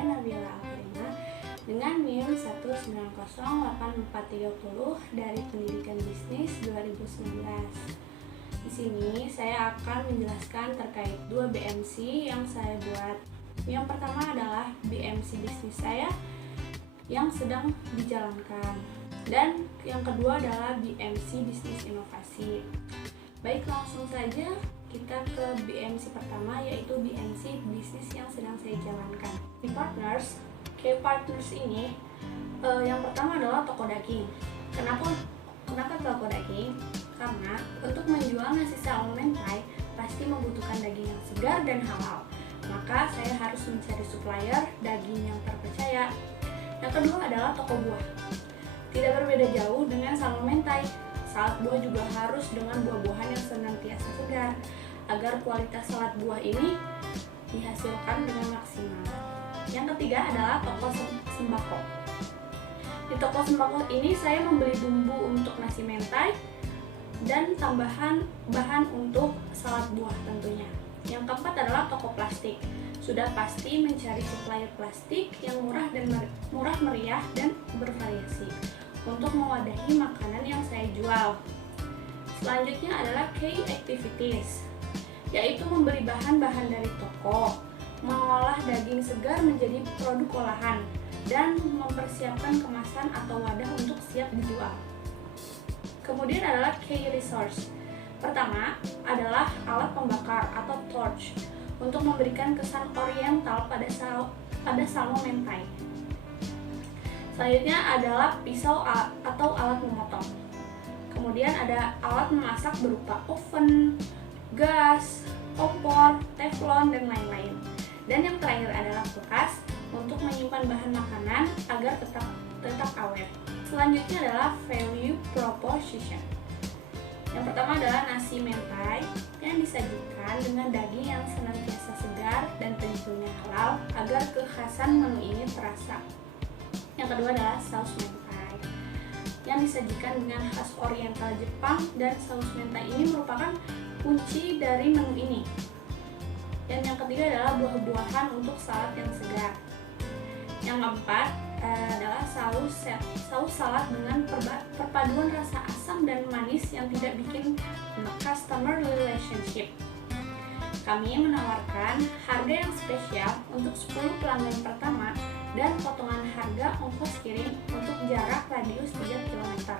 saya Nabila Alkarina dengan NIM 1908430 dari Pendidikan Bisnis 2019. Di sini saya akan menjelaskan terkait 2 BMC yang saya buat. Yang pertama adalah BMC bisnis saya yang sedang dijalankan, dan yang kedua adalah BMC bisnis inovasi. Baik, langsung saja kita ke BMC pertama, yaitu BMC bisnis yang sedang saya jalankan. Di partners, Partners ini yang pertama adalah toko daging. Kenapa toko daging? Karena untuk menjual nasi salmon mentai pasti membutuhkan daging yang segar dan halal. Maka saya harus mencari supplier daging yang terpercaya. Yang kedua adalah toko buah. Tidak berbeda jauh dengan salmon mentai. Salad buah juga harus dengan buah-buahan yang senantiasa segar agar kualitas salad buah ini dihasilkan dengan maksimal. Yang ketiga adalah toko sembako. Di toko sembako ini saya membeli bumbu untuk nasi mentai dan tambahan bahan untuk salad buah tentunya. Yang keempat adalah toko plastik. Sudah pasti mencari supplier plastik yang murah meriah dan bervariasi untuk mewadahi makanan yang saya jual. Selanjutnya adalah key activities, yaitu membeli bahan-bahan dari toko, mengolah daging segar menjadi produk olahan, dan mempersiapkan kemasan atau wadah untuk siap dijual. Kemudian adalah key resource. Pertama adalah alat pembakar atau torch untuk memberikan kesan oriental pada salmon mentai. Selanjutnya adalah pisau atau alat memotong. Kemudian ada alat memasak berupa oven, gas, kompor, teflon, dan lain-lain. Dan yang terakhir adalah kulkas untuk menyimpan bahan makanan agar tetap awet. Selanjutnya adalah value proposition. Yang pertama adalah nasi mentai yang disajikan dengan daging yang senantiasa segar dan tentunya halal agar kekhasan menu ini terasa. Yang kedua adalah saus mentai yang disajikan dengan khas oriental Jepang, dan saus mentai ini merupakan kunci dari menu ini. Dan yang ketiga adalah buah-buahan untuk salad yang segar. Yang keempat adalah saus salad dengan perpaduan rasa asam dan manis yang tidak bikin customer relationship. Kami menawarkan harga yang spesial untuk 10 pelanggan pertama dan potongan harga ongkos kirim untuk jarak radius 3 km.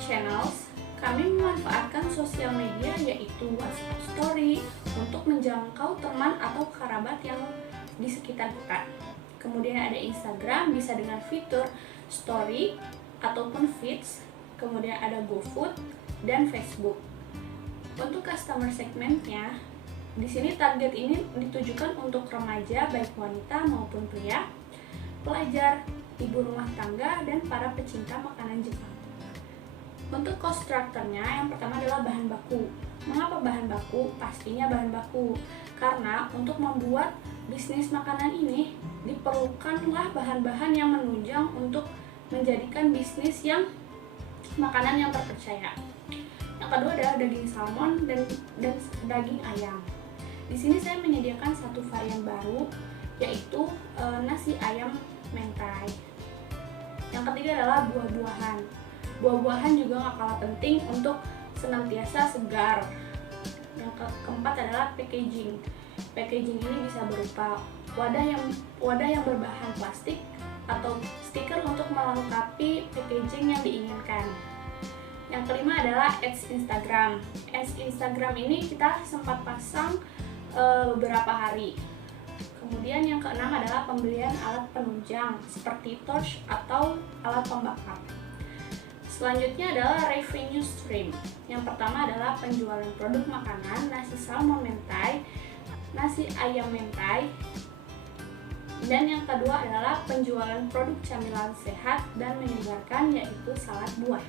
Channels, kami memanfaatkan sosial media yaitu WhatsApp Story untuk menjangkau teman atau kerabat yang di sekitar kita. Kemudian ada Instagram, bisa dengan fitur Story ataupun Feeds. Kemudian ada GoFood dan Facebook. Untuk customer segmentnya, di sini target ini ditujukan untuk remaja baik wanita maupun pria, pelajar, ibu rumah tangga, dan para pecinta makanan Jepang. Untuk cost structure-nya, yang pertama adalah bahan baku. Mengapa bahan baku? Pastinya bahan baku, karena untuk membuat bisnis makanan ini diperlukanlah bahan-bahan yang menunjang untuk menjadikan bisnis yang makanan yang terpercaya. Yang kedua adalah daging salmon dan daging ayam. Di sini saya menyediakan satu varian baru, yaitu nasi ayam mentai. Yang ketiga adalah buah-buahan. Buah-buahan juga nggak kalah penting untuk senantiasa segar. Yang keempat adalah packaging. Packaging ini bisa berupa wadah yang berbahan plastik atau stiker untuk melengkapi packaging yang diinginkan. Yang kelima adalah ads Instagram. Ads Instagram ini kita sempat pasang beberapa hari. Kemudian yang keenam adalah pembelian alat penunjang seperti torch atau alat pembakar. Selanjutnya adalah revenue stream. Yang pertama adalah penjualan produk makanan, nasi salmon mentai, nasi ayam mentai. Dan yang kedua adalah penjualan produk camilan sehat dan menyegarkan, yaitu salad buah.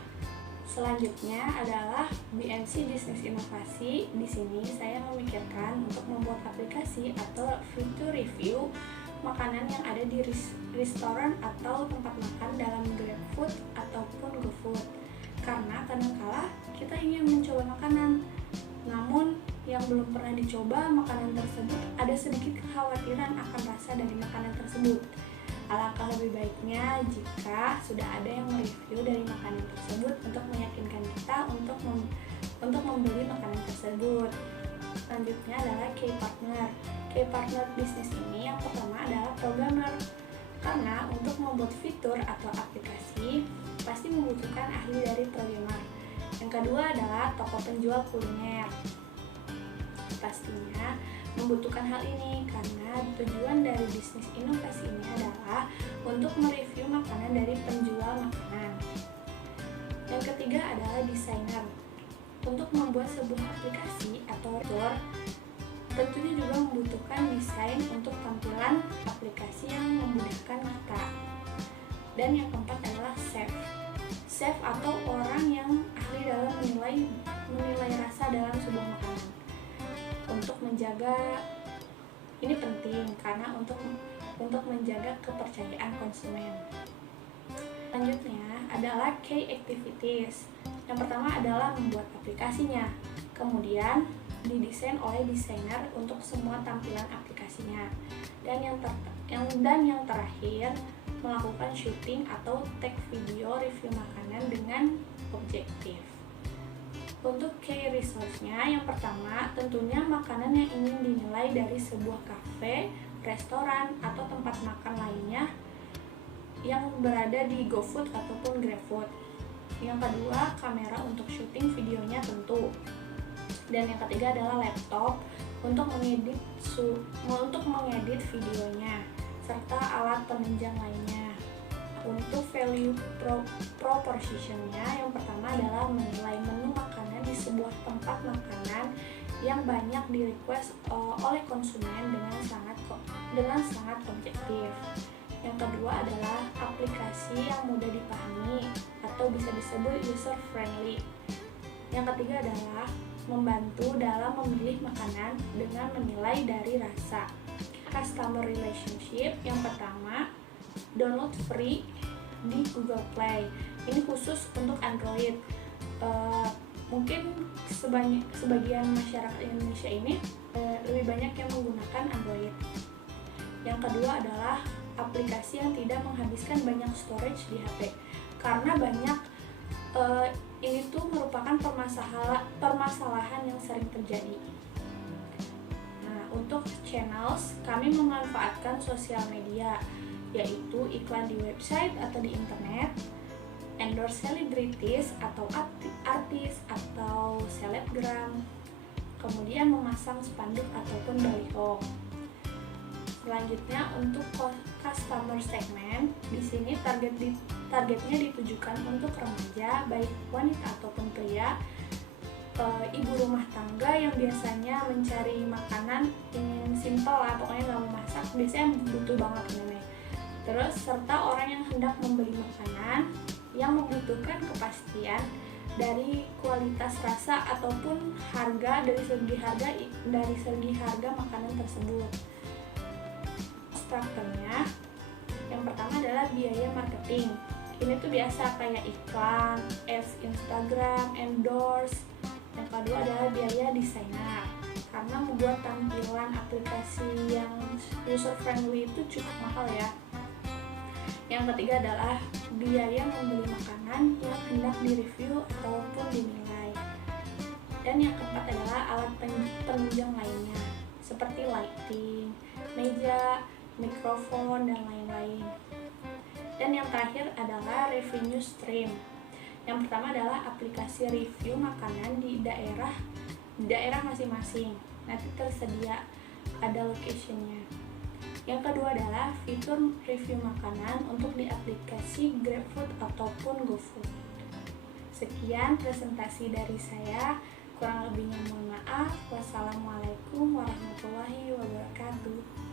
Selanjutnya adalah BMC bisnis inovasi. Di sini saya memikirkan untuk membuat aplikasi atau fitur review makanan yang ada di restoran atau tempat makan dalam GrabFood ataupun GoFood. Karena kadangkala kita ingin mencoba makanan, namun yang belum pernah dicoba makanan tersebut, ada sedikit kekhawatiran akan rasa dari makanan tersebut. Alangkah lebih baiknya jika sudah ada yang mereview dari makanan tersebut untuk meyakinkan kita untuk membeli makanan tersebut. Selanjutnya adalah key partner. Key partner bisnis ini yang pertama adalah programmer. Karena untuk membuat fitur atau aplikasi pasti membutuhkan ahli dari programmer. Yang kedua adalah toko penjual kuliner. Pastinya membutuhkan hal ini karena tujuan dari bisnis inovasi ini adalah untuk mereview makanan dari penjual makanan. Yang ketiga adalah desainer. Untuk membuat sebuah aplikasi atau fitur, tentunya juga membutuhkan desain untuk tampilan aplikasi yang memudahkan kita. Dan yang keempat adalah chef. Chef atau orang yang ahli dalam menilai rasa dalam sebuah makanan. Untuk menjaga ini penting karena untuk menjaga kepercayaan konsumen. Selanjutnya adalah key activities. Yang pertama adalah membuat aplikasinya, kemudian didesain oleh desainer untuk semua tampilan aplikasinya, dan yang terakhir melakukan syuting atau take video review makanan dengan objektif. Untuk key resource-nya, yang pertama tentunya makanan yang ingin dinilai dari sebuah kafe, restoran, atau tempat makan lainnya yang berada di GoFood ataupun GrabFood. Yang kedua, kamera untuk syuting videonya tentu. Dan yang ketiga adalah laptop untuk mengedit videonya, serta alat penunjang lainnya. Untuk value proposition-nya, yang pertama adalah menilai menu makanan di sebuah tempat makanan yang banyak di-request oleh konsumen dengan sangat objektif. Yang kedua adalah aplikasi yang mudah dipahami atau bisa disebut user friendly. Yang ketiga adalah membantu dalam memilih makanan dengan menilai dari rasa. Customer relationship, yang pertama download free di Google Play. Ini khusus untuk Android. Mungkin sebagian masyarakat Indonesia ini lebih banyak yang menggunakan Android. Yang kedua adalah aplikasi yang tidak menghabiskan banyak storage di HP. Karena banyak ini tuh merupakan permasalahan yang sering terjadi. Nah, untuk channels, kami memanfaatkan sosial media, yaitu iklan di website atau di internet, endorse celebrities atau artis atau selebgram, kemudian memasang spanduk ataupun baliho. Selanjutnya untuk customer segment, di sini targetnya ditujukan untuk remaja, baik wanita ataupun pria, ibu rumah tangga yang biasanya mencari makanan ingin simple lah, pokoknya nggak mau masak, biasanya butuh banget ini. Terus serta orang yang hendak membeli makanan yang membutuhkan kepastian dari kualitas rasa ataupun harga dari segi harga makanan tersebut. Strukturnya, yang pertama adalah biaya marketing. Ini tuh biasa kayak iklan, ads Instagram, endorse. Yang kedua adalah biaya desainer, karena membuat tampilan aplikasi yang user friendly itu cukup mahal ya. Yang ketiga adalah biaya membeli makanan yang hendak direview ataupun dinilai. Dan yang keempat adalah alat penunjang lainnya, seperti lighting, meja, mikrofon, dan lain-lain. Dan yang terakhir adalah revenue stream. Yang pertama adalah aplikasi review makanan di daerah masing-masing. Nanti tersedia ada location-nya. Yang kedua adalah fitur review makanan untuk di aplikasi GrabFood ataupun GoFood. Sekian presentasi dari saya. Kurang lebihnya mohon maaf. Wassalamualaikum warahmatullahi wabarakatuh.